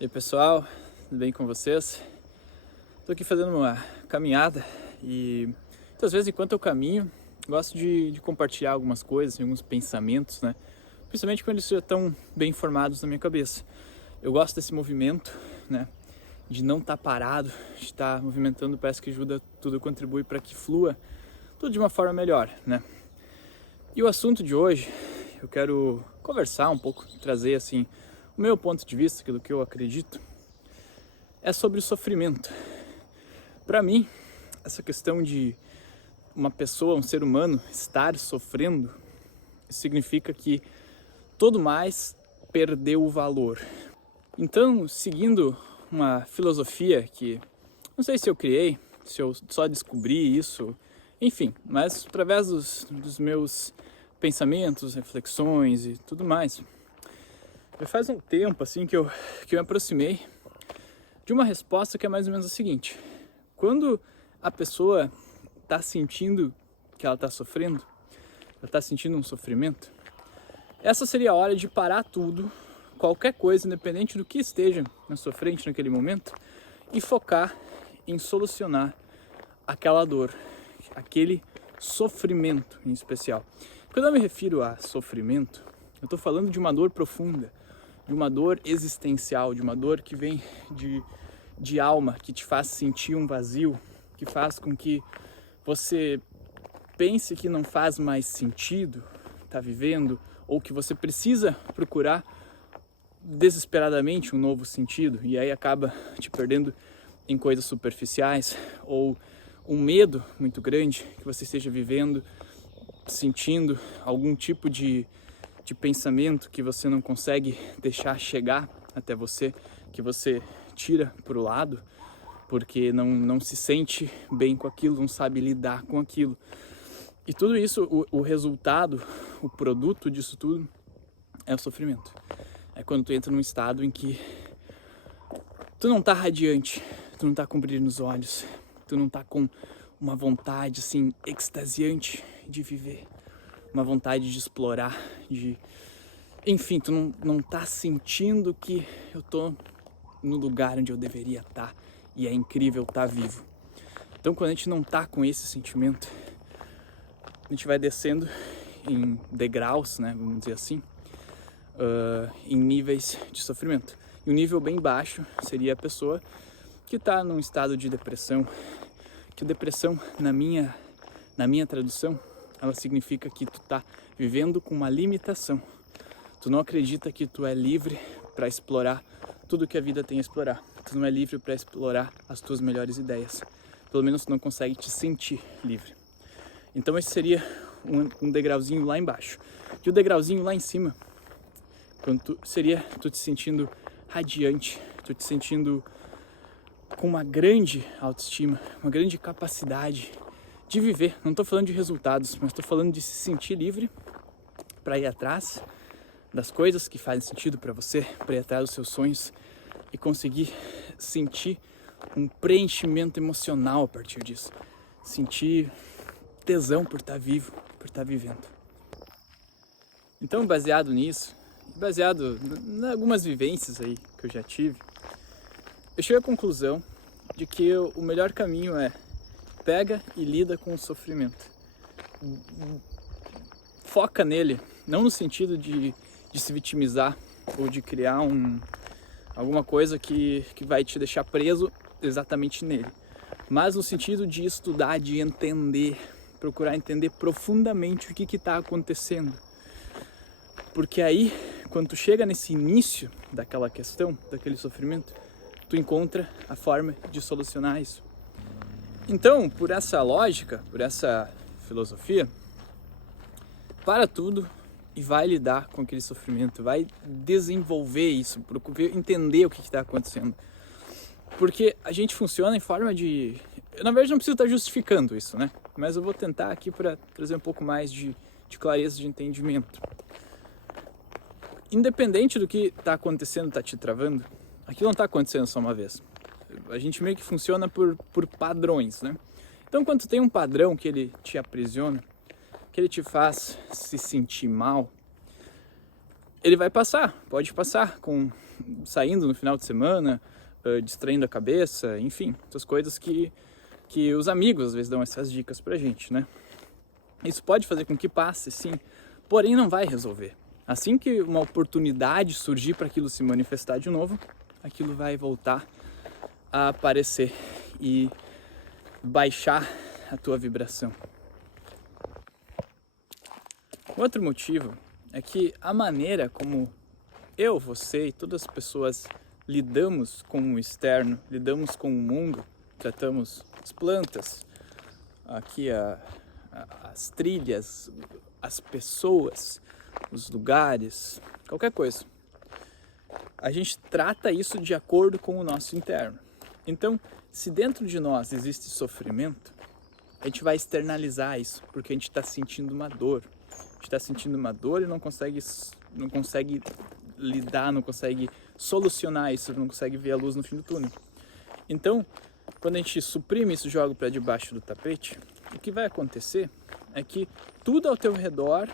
E aí pessoal, tudo bem com vocês? Estou aqui fazendo uma caminhada e muitas vezes enquanto eu caminho gosto de compartilhar algumas coisas, alguns pensamentos, né? Principalmente quando eles já estão bem formados na minha cabeça. Eu gosto desse movimento, né? De não estar parado, de estar movimentando, parece que ajuda, tudo contribui para que flua tudo de uma forma melhor, né? E o assunto de hoje, eu quero conversar um pouco, trazer assim o meu ponto de vista, aquilo que eu acredito, é sobre o sofrimento. Para mim, essa questão de uma pessoa, um ser humano, estar sofrendo, significa que todo mais perdeu o valor. Então, seguindo uma filosofia que não sei se eu criei, se eu só descobri isso, enfim, mas através dos meus pensamentos, reflexões e tudo mais, já faz um tempo assim que eu me aproximei de uma resposta que é mais ou menos a seguinte: quando a pessoa está sentindo que ela está sofrendo, ela está sentindo um sofrimento, essa seria a hora de parar tudo, qualquer coisa, independente do que esteja na sua frente naquele momento, e focar em solucionar aquela dor, aquele sofrimento em especial. Quando eu me refiro a sofrimento, eu estou falando de uma dor profunda, de uma dor existencial, de uma dor que vem de alma, que te faz sentir um vazio, que faz com que você pense que não faz mais sentido estar vivendo, ou que você precisa procurar desesperadamente um novo sentido, e aí acaba te perdendo em coisas superficiais, ou um medo muito grande que você esteja vivendo, sentindo algum tipo de pensamento que você não consegue deixar chegar até você, que você tira para o lado, porque não se sente bem com aquilo, não sabe lidar com aquilo. E tudo isso, o resultado, o produto disso tudo é o sofrimento. É quando tu entra num estado em que tu não tá radiante, tu não tá com brilho nos olhos, tu não tá com uma vontade assim extasiante de viver, uma vontade de explorar, enfim, tu não tá sentindo que eu tô no lugar onde eu deveria estar e é incrível estar vivo. Então, quando a gente não tá com esse sentimento, a gente vai descendo em degraus, né, vamos dizer assim, em níveis de sofrimento. E um nível bem baixo seria a pessoa que está num estado de depressão, que depressão, na minha tradução, ela significa que tu tá vivendo com uma limitação. Tu não acredita que tu é livre para explorar tudo que a vida tem a explorar. Tu não é livre para explorar as tuas melhores ideias. Pelo menos tu não consegue te sentir livre. Então esse seria um degrauzinho lá embaixo. E o degrauzinho lá em cima, seria tu te sentindo radiante, tu te sentindo com uma grande autoestima, uma grande capacidade de viver. Não estou falando de resultados, mas estou falando de se sentir livre para ir atrás das coisas que fazem sentido para você, para ir atrás dos seus sonhos e conseguir sentir um preenchimento emocional a partir disso. Sentir tesão por estar vivo, por estar vivendo. Então, baseado nisso, baseado em algumas vivências aí que eu já tive, eu cheguei à conclusão de que o melhor caminho é pega e lida com o sofrimento. Foca nele, não no sentido de se vitimizar ou de criar alguma coisa que vai te deixar preso exatamente nele, mas no sentido de estudar, de entender, procurar entender profundamente o que está acontecendo. Porque aí, quando tu chega nesse início daquela questão, daquele sofrimento, tu encontra a forma de solucionar isso. Então, por essa lógica, por essa filosofia, para tudo e vai lidar com aquele sofrimento, vai desenvolver isso, procurar entender o que está acontecendo. Porque a gente funciona em forma de... Eu, na verdade, não preciso estar justificando isso, né? Mas eu vou tentar aqui para trazer um pouco mais de clareza de entendimento. Independente do que está acontecendo, está te travando, aquilo não está acontecendo só uma vez. A gente meio que funciona por padrões, né? Então, quando tem um padrão que ele te aprisiona, que ele te faz se sentir mal, ele vai passar, pode passar saindo no final de semana, distraindo a cabeça, enfim, essas coisas que os amigos às vezes dão essas dicas pra gente, né? Isso pode fazer com que passe, sim, porém não vai resolver. Assim que uma oportunidade surgir para aquilo se manifestar de novo, aquilo vai voltar a aparecer e baixar a tua vibração. Outro motivo é que a maneira como eu, você e todas as pessoas lidamos com o externo, lidamos com o mundo, tratamos as plantas, aqui as trilhas, as pessoas, os lugares, qualquer coisa. A gente trata isso de acordo com o nosso interno. Então, se dentro de nós existe sofrimento, a gente vai externalizar isso, porque a gente está sentindo uma dor. A gente está sentindo uma dor e não consegue lidar, não consegue solucionar isso, não consegue ver a luz no fim do túnel. Então, quando a gente suprime isso, joga para debaixo do tapete, o que vai acontecer é que tudo ao teu redor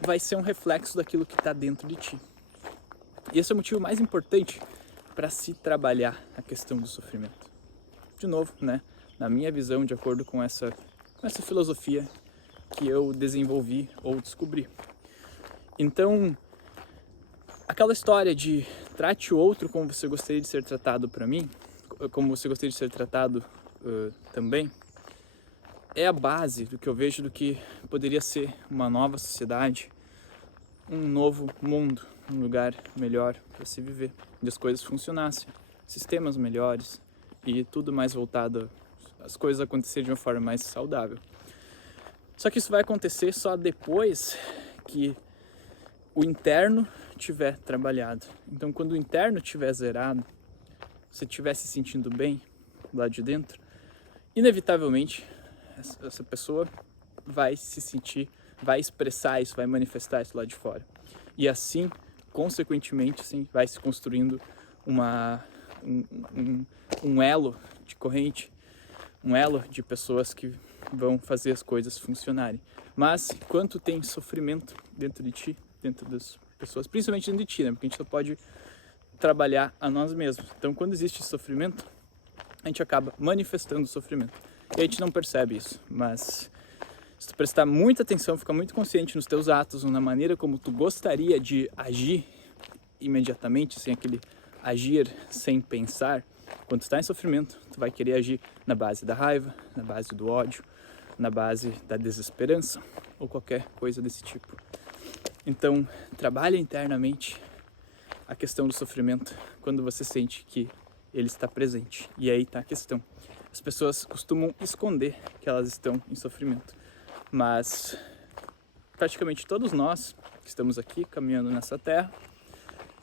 vai ser um reflexo daquilo que está dentro de ti. E esse é o motivo mais importante para se trabalhar a questão do sofrimento. De novo, né, na minha visão, de acordo com essa filosofia que eu desenvolvi ou descobri. Então, aquela história de trate o outro como você gostaria de ser tratado para mim, como você gostaria de ser tratado também, é a base do que eu vejo do que poderia ser uma nova sociedade, um novo mundo, um lugar melhor para se viver, onde as coisas funcionassem, sistemas melhores e tudo mais voltado as coisas acontecerem de uma forma mais saudável. Só que isso vai acontecer só depois que o interno tiver trabalhado. Então, quando o interno tiver zerado, você estiver se sentindo bem lá de dentro, inevitavelmente essa pessoa vai se sentir, vai expressar isso, vai manifestar isso lá de fora. E assim, consequentemente, assim, vai se construindo um elo de corrente, um elo de pessoas que vão fazer as coisas funcionarem. Mas enquanto tem sofrimento dentro de ti, dentro das pessoas, principalmente dentro de ti, né? Porque a gente só pode trabalhar a nós mesmos. Então, quando existe sofrimento, a gente acaba manifestando o sofrimento. E a gente não percebe isso, mas se tu prestar muita atenção, ficar muito consciente nos teus atos, ou na maneira como tu gostaria de agir imediatamente, sem aquele agir sem pensar, quando tu está em sofrimento, tu vai querer agir na base da raiva, na base do ódio, na base da desesperança ou qualquer coisa desse tipo. Então, trabalha internamente a questão do sofrimento quando você sente que ele está presente. E aí está a questão. As pessoas costumam esconder que elas estão em sofrimento, mas praticamente todos nós que estamos aqui caminhando nessa terra,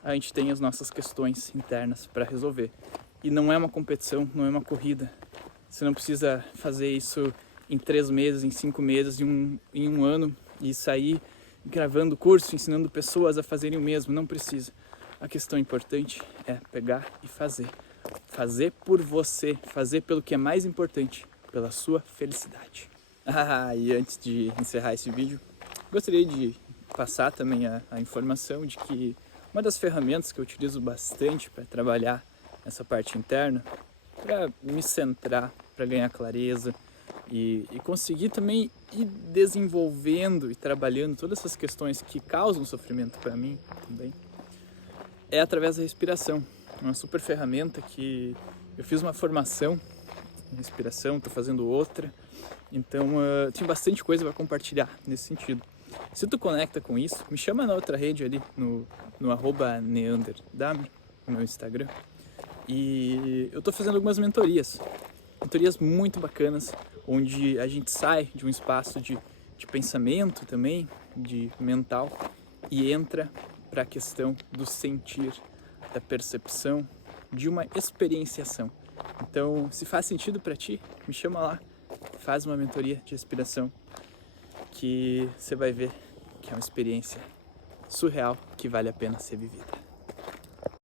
a gente tem as nossas questões internas para resolver. E não é uma competição, não é uma corrida. Você não precisa fazer isso em 3 meses, em 5 meses, em um ano e sair gravando curso, ensinando pessoas a fazerem o mesmo. Não precisa. A questão importante é pegar e fazer. Fazer por você, fazer pelo que é mais importante, pela sua felicidade. E antes de encerrar esse vídeo, gostaria de passar também a informação de que uma das ferramentas que eu utilizo bastante para trabalhar essa parte interna, para me centrar, para ganhar clareza e conseguir também ir desenvolvendo e trabalhando todas essas questões que causam sofrimento para mim também, é através da respiração. Uma super ferramenta que eu fiz uma formação em respiração, estou fazendo outra, então tinha bastante coisa para compartilhar nesse sentido. Se tu conecta com isso, me chama na outra rede ali, no @neanderdame, no meu Instagram. E eu estou fazendo algumas mentorias muito bacanas, onde a gente sai de um espaço de pensamento também, de mental, e entra para a questão do sentir, da percepção, de uma experienciação. Então, se faz sentido para ti, me chama lá, faz uma mentoria de respiração, que você vai ver que é uma experiência surreal que vale a pena ser vivida.